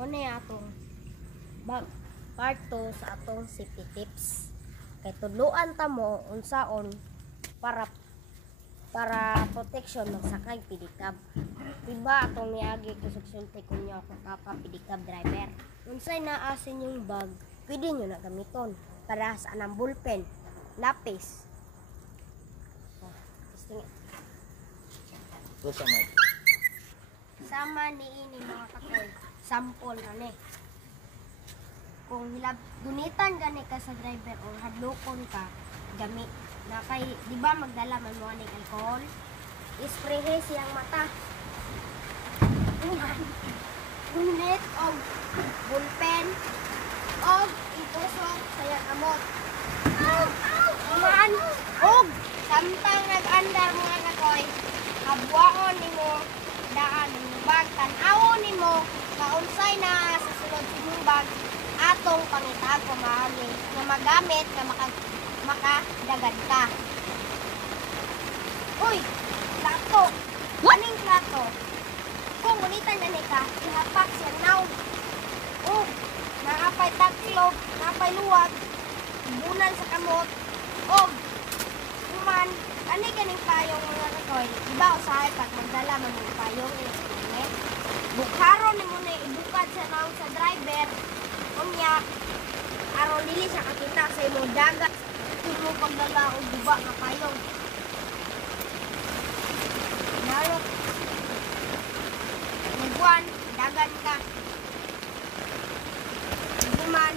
Muna atong part 2 sa atong safety tips. Kay tudluan ta mo unsaon para protection magsakay pedicab. Diba atong niagi kusulti kunyo ako papa pedicab driver. Unsay naa sa inyong bag, pwede nyo na gamiton para sa anang ballpen, lapis. Sama ni ini mga kakoy, sample gani. Kung hilab gunitan gani ka sa driver o hadlokon ka, gami na kay di ba magdala man mo ani alcohol, isprehe siyang mata. Gunit og ballpen og itusok sa iyang amot. Man og samtang nag-andar mga kakoy, kabwaon nimo daan ng bag, tan-awon nimo kaunsay na sa sulod sa imong bag atong pangitago maagi nga magamit nga makadagad ka. Uy, plato. Aning plato? Kung unitan na ni ka, ihapak siya now. Oh, naapay taklog, naapay luwag, bunan sa kamot. Og, kuman, ani ganing payong mga kakoy, iba usahay pag magdala man ng payong electronic. Bukharon ni mo na ibukad sa naong sa driver. Unya, aron dili siya kakita sa imo dagat. Imo pagdala og guba nga payong. Narok. Nagwan, dagan ka. Guman.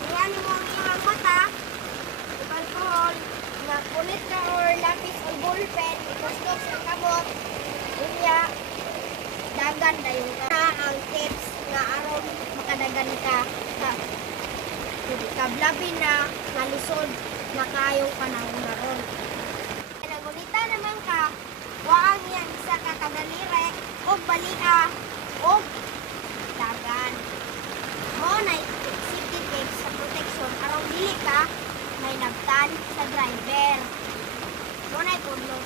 Iyan mo ang iyang mata. Alcohol. Nakulit ka or lapis o ballpen. Ikustok sa kamot. Unya, dagan na yung ang tips nga aron makadagan ka kablabi na nalisod na kayong panahon na ron. Nagunita naman ka, waang yan isa ka kadalire o balia o dagan. Mo na safety tips sa protection aron dili ka may nagtan sa driver. Mo na itulog.